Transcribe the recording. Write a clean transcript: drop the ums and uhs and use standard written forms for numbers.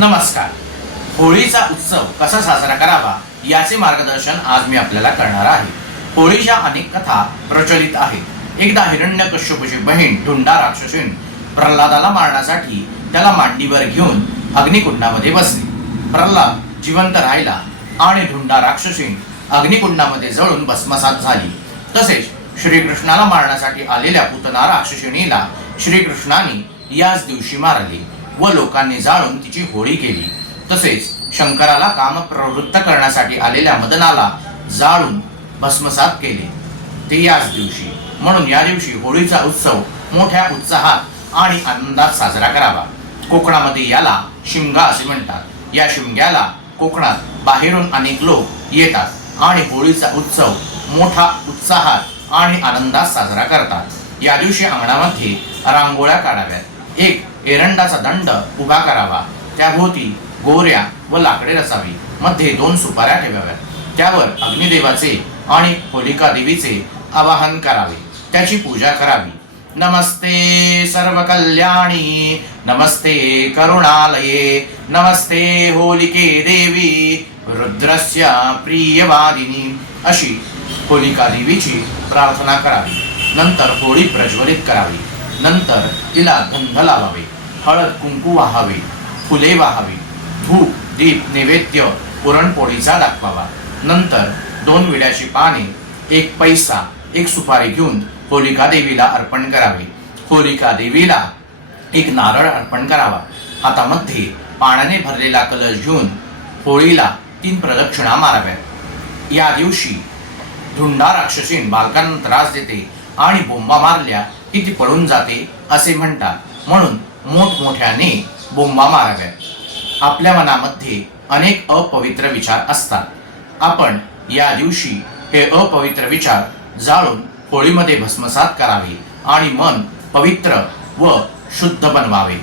नमस्कार. होळीचा उत्सव कसा साजरा करावा याचे मार्गदर्शन आज मी आपल्याला करणार आहे. होळीच्या अनेक कथा प्रचलित आहेत. एकदा हिरण्यकश्यपूची बहीण धुंडा राक्षसीन प्रल्हादाला मारण्यासाठी त्याला मांडीवर घेऊन अग्निकुंडामध्ये बसली. प्रल्हाद जिवंत राहिला आणि धुंडा राक्षसीन अग्निकुंडामध्ये जळून भस्मसात झाली. तसेच श्रीकृष्णाला मारण्यासाठी आलेल्या पूतना राक्षसिणीला श्रीकृष्णाने याच दिवशी मारले व लोकांनी जाळून तिची होळी केली. तसेच शंकराला काम प्रवृत्त करण्यासाठी आलेल्या मदनाला जाळून भस्मसात केले, ते याच दिवशी. म्हणून या दिवशी होळीचा उत्सव मोठ्या उत्साहात आणि आनंदात साजरा करावा. कोकणामध्ये याला शिमगा असे म्हणतात. या शिमग्याला कोकणात बाहेरून अनेक लोक येतात आणि होळीचा उत्सव मोठा उत्साहात आणि आनंदात साजरा करतात. या दिवशी अंगणामध्ये रांगोळ्या काढाव्यात. एक एरंडाचा दंड उभा करावा. त्याभोवती गोऱ्या व लाकडे रचावी. मध्ये 2 सुपाऱ्या ठेवाव्यात. त्यावर अग्निदेवाचे आणि होलिका देवीचे आवाहन करावे. त्याची पूजा करावी. नमस्ते सर्व कल्याणी, नमस्ते करुणालये, नमस्ते होलिके देवी, रुद्रस्य प्रियवादिनी अशी होलिका देवीची प्रार्थना करावी. नंतर होळी प्रज्वलित करावी. नंतर तिला गंध लावावे, हळद कुंकू वाहावे, फुले वाहावी, धूप दीप नैवेद्य पुरणपोळीचा दाखवावा. नंतर 2 विड्याची पाने, 1 पैसा, 1 सुपारी घेऊन होलिका देवीला अर्पण करावे. होलिका देवीला 1 नारळ अर्पण करावा. हातामध्ये पाण्याने भरलेला कलश घेऊन होळीला 3 प्रदक्षिणा माराव्यात. या दिवशी धुंडा राक्षसीन बालकांना त्रास देते आणि बोंबा मारल्या की ती पळून जाते असे म्हणतात. म्हणून मोठमोठ्याने बोंबा माराव्यात. आपल्या मनामध्ये अनेक अपवित्र विचार असतात. आपण या दिवशी हे अपवित्र विचार जाळून होळीमध्ये भस्मसात करावे आणि मन पवित्र व शुद्ध बनवावे.